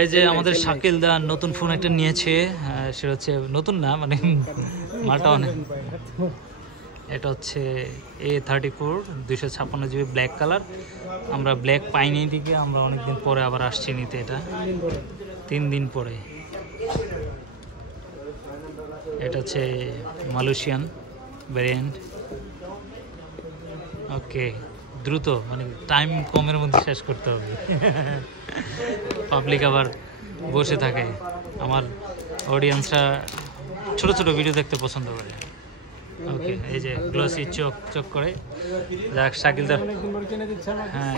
এই যে আমাদের শাকিল দা নতুন ফোন একটা নিয়েছে, সেটা হচ্ছে নতুন না, মানে মালটা অনেক। এটা হচ্ছে A34 256GB ব্ল্যাক কালার। আমরা ব্ল্যাক পাইনি দিকে, আমরা অনেকদিন পরে আবার আসছি নিতে। এটা 3 দিন পরে। এটা হচ্ছে মালয়েশিয়ান ভ্যারিয়েন্ট। ওকে, দ্রুত, মানে টাইম কমের মধ্যে শেষ করতে হবে। পাবলিক আবার বসে থাকে, আমার অডিয়েন্সরা ছোট ছোট ভিডিও দেখতে পছন্দ করে। ওকে, এই যে গ্লসি চোখ চোখ করে। যাক শাকিল দা, হ্যাঁ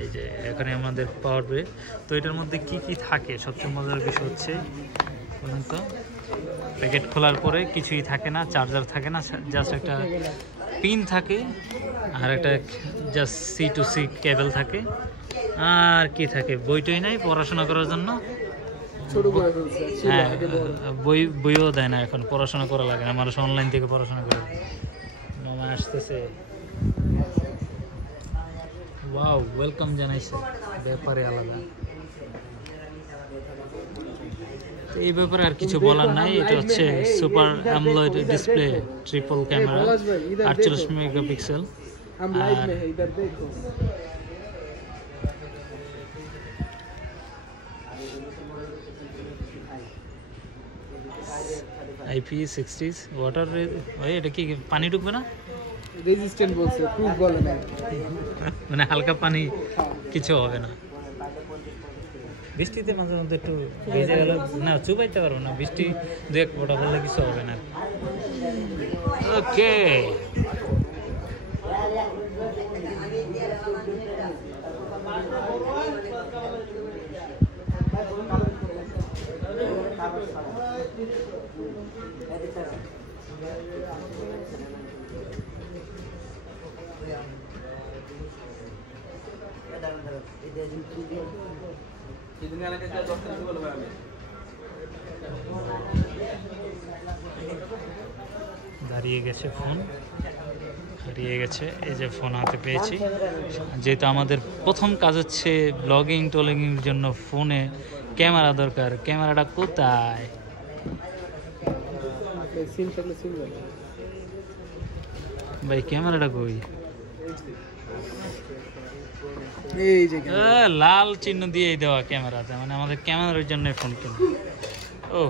এই যে এখানে আমাদের পাওয়ার ব্রেক। তো এটার মধ্যে কি কি থাকে, সবচেয়ে মজার বিষয় হচ্ছে বলুন তো, প্যাকেট খোলার পরে কিছুই থাকে না, চার্জার থাকে না, জাস্ট একটা পিন থাকে আর একটা জাস্ট C to C কেবল থাকে। আর কি থাকে, বইটই নাই পড়াশোনা করার জন্য। হ্যাঁ, বইও দেয় না এখন, পড়াশোনা করা লাগে না, মানুষ অনলাইন থেকে পড়াশোনা করে। মামা আসতেছে, ওয়াও, ওয়েলকাম জানাইছে, ব্যাপারে আলাদা। এই ব্যাপারে আর কিছু বলার নাই। এটা হচ্ছে super AMOLED display, triple camera, 48 megapixel. IP60 water, এটা কি পানি ঢুকবে না? রেজিস্ট্যান্ট বলছে, প্রুফ বলে না, মানে হালকা পানি কিছু হবে না। বৃষ্টিতে মাঝে মধ্যে একটু ভিজে গেল না, চুবাইতে পারবো না, বৃষ্টি দু এক ফোঁটা পড়লে কিছু হবে না। ওকে, দাঁড়িয়ে গেছে ফোন, হারিয়ে গেছে। এই যে ফোন হাতে পেয়েছি। যেহেতু আমাদের প্রথম কাজ হচ্ছে ব্লগিং টলিংয়ের জন্য ফোনে ক্যামেরা দরকার। ক্যামেরাটা কোথায়? ভাই ক্যামেরাটা কই? লাল চিহ্ন দিয়ে দেওয়া ক্যামেরাতে, মানে আমাদের ক্যামেরার জন্য ফোন কিনে। ও,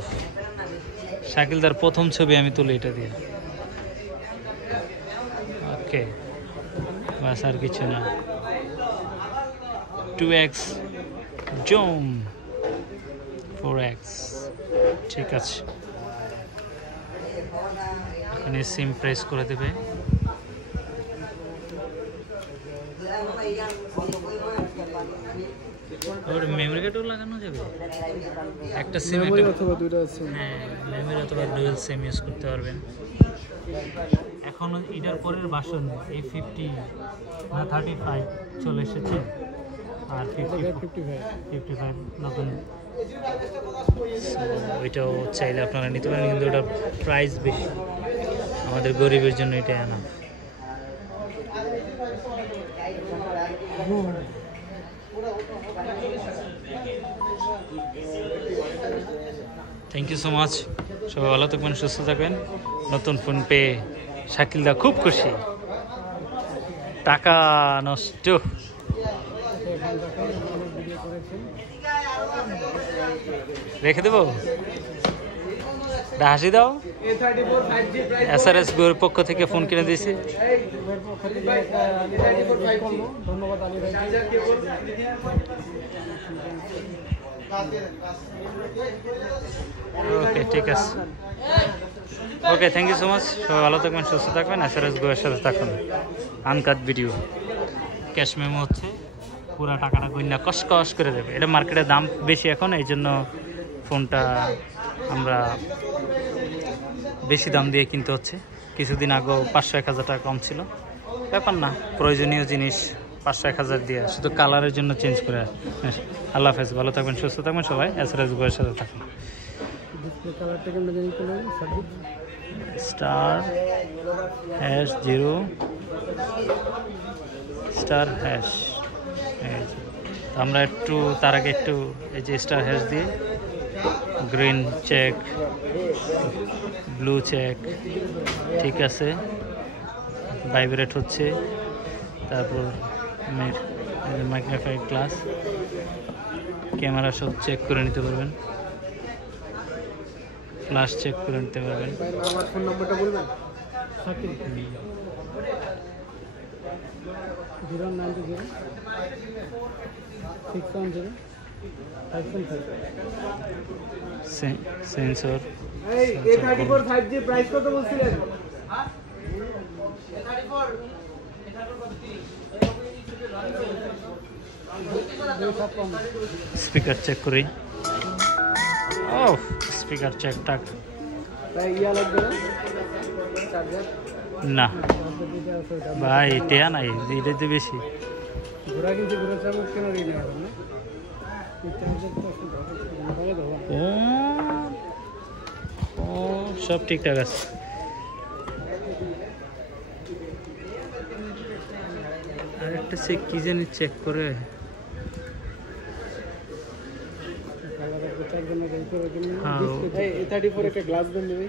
শাকিলদার প্রথম ছবি আমি তুলি এটা দিয়ে। ওকে, বাস আর কিছু না। 2x জুম, 4x, ঠিক আছে। এখানে সিম প্রেস করে দেবে। ওর মেমরি কার্ডও লাগানো যাবে, একটা সিম অথবা দুটো সিম। হ্যাঁ, মেমরি অথবা ডুয়াল সিম ইউজ করতে পারবেন। এখন এটার পরের ভার্সন A50 না 35 চলে এসেছে, আর 55 নতুন। ওইটাও চাইলে আপনারা নিতে পারেন, কিন্তু ওটার প্রাইস বেশি। আমাদের গরিবের জন্য এটাই আনা। থ্যাংক ইউ সো মাচ, সবাই ভালো থাকবেন, সুস্থ থাকবেন। নতুন ফোন পেয়ে শাকিলদা খুব খুশি। টাকা নষ্ট, রেখে দেবো, হাসি দাও। SRS গোর পক্ষ থেকে ফোন কিনে দিয়েছি। ওকে, ঠিক আছে। ওকে, থ্যাংক ইউ সো মাচ, সবাই ভালো থাকবেন, সুস্থ থাকবেন। SRS গোয়ের সাথে থাকুন। আনকাট ভিডিও, ক্যাশ মেমো হচ্ছে, পুরা টাকাটা গইনা কস কস করে দেবে। এটা মার্কেটের দাম বেশি এখন, এই জন্য ফোনটা আমরা বেশি দাম দিয়ে কিনতে হচ্ছে। কিছুদিন আগেও 500-1000 টাকা কম ছিল, ব্যাপার না। প্রয়োজনীয় জিনিস 500-1000 দিয়ে শুধু কালারের জন্য চেঞ্জ করে। আল্লাহ হাফেজ, ভালো থাকবেন, সুস্থ থাকবেন সবাই। SRS গোয়ের সাথে থাকুন। *#0 স্টার হ্যাশ। আমরা একটু তার আগে একটু এই যে স্টার হ্যাশ দিয়ে গ্রিন চেক, ব্লু চেক, ঠিক আছে, ভাইব্রেট হচ্ছে। তারপর ম্যাগনিফাইড গ্লাস, ক্যামেরা সব চেক করে নিতে পারবেন, ফ্ল্যাশ চেক করে নিতে পারবেন। আমার ফোন নাম্বারটা বলবেন? 090610575। সেন্সর এই A34 5G প্রাইস কত বলছিলেন? স্পিকার চেক করি। ও স্পিকার চেক টাক ভাই ইয়া লাগবে না চার্জার? না ভাই টেয়া নাই, এটাই তো বেশি। ঘোরা কিন্তু ঘোরা চার্জার কেন রেডি না না? ও সব ঠিকঠাক আছে। আরেকটা চেক কি জানি চেক করে A34 একটা গ্লাস দেন দিবি।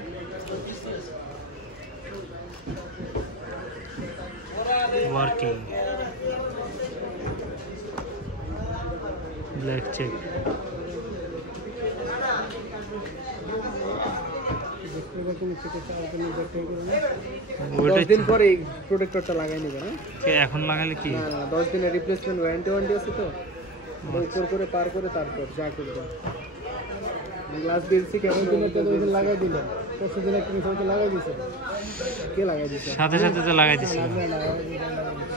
Working black check. 10 দিন পরে এই প্রোটেক্টরটা লাগাই নেবে না? এখন লাগালে কি? না 10 দিনের রিপ্লেসমেন্ট ওয়ারেন্টি আছে তো, উপর করে পার করে তারপর যা করবে। গ্লাস দিয়েছি কেমন দিনের তো ওই লাগাই দিল, পরশু দিন একটা মিশাইতে লাগাই দিছে। কে লাগাই দিছে? সাথে সাথে তো লাগাই দিছিল।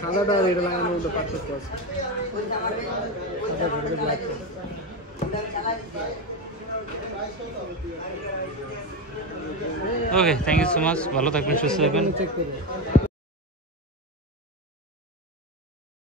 সাদাটা আর এটা লাগানোর মধ্যে পার্থক্য আছে। ওকে, থ্যাংক ইউ সো মাচ, ভালো থাকবেন, সুস্থ থাকবেন। চেক করুন।